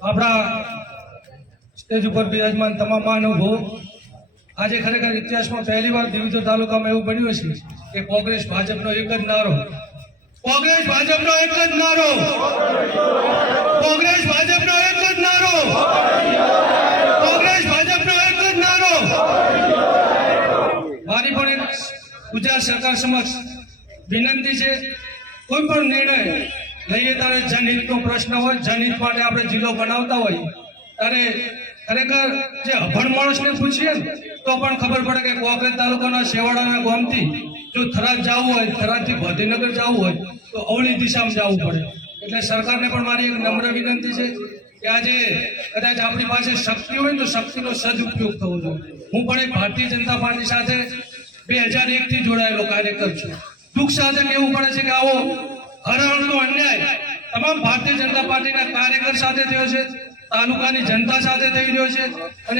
આપણા સ્ટેજ ઉપર બિરાજમાન તમામ મહાનુભાવો, આજે ખરેખર ઇતિહાસમાં પહેલીવાર દિયોદર તાલુકામાં એવું બન્યું છે કે કોંગ્રેસ ભાજપનો એક જ નારો, કોંગ્રેસ ભાજપનો એક જ નારો, કોંગ્રેસ ભાજપનો એક જ નારો, કોંગ્રેસ ભાજપનો એક જ નારો. મારી પણ એક ગુજરાત સરકાર સમક્ષ વિનંતી છે, કોઈ પણ નિર્ણય લઈએ ત્યારે જનહિતનો પ્રશ્ન હોય, જનહિત માટે આપણે જિલ્લો બનાવતા હોય ત્યારે ખરેખર જે અભણ માણસને પૂછીએ ને તો પણ ખબર પડે કે કોંગ્રેસ તાલુકાના શેવાડાના ગામથી જો થરાદ જવું હોય, થરાદથી ગાંધીનગર જવું હોય તો અવળી દિશામાં જવું પડે. એટલે સરકારને પણ મારી એક નમ્ર વિનંતી છે કે આજે કદાચ આપણી પાસે શક્તિ હોય તો શક્તિનો સદુપયોગ થવો જોઈએ. હું પણ એક ભારતીય જનતા પાર્ટી સાથે 2001 થી જોડાયેલો કાર્યકર છું. દુઃખ સાથે કહેવું પડે છે કે આવો હરાણનો અન્યાય તમામ ભારતીય જનતા પાર્ટીના કાર્યકર સાથે થયો છે, તાલુકાની જનતા સાથે થઈ રહ્યો છે અને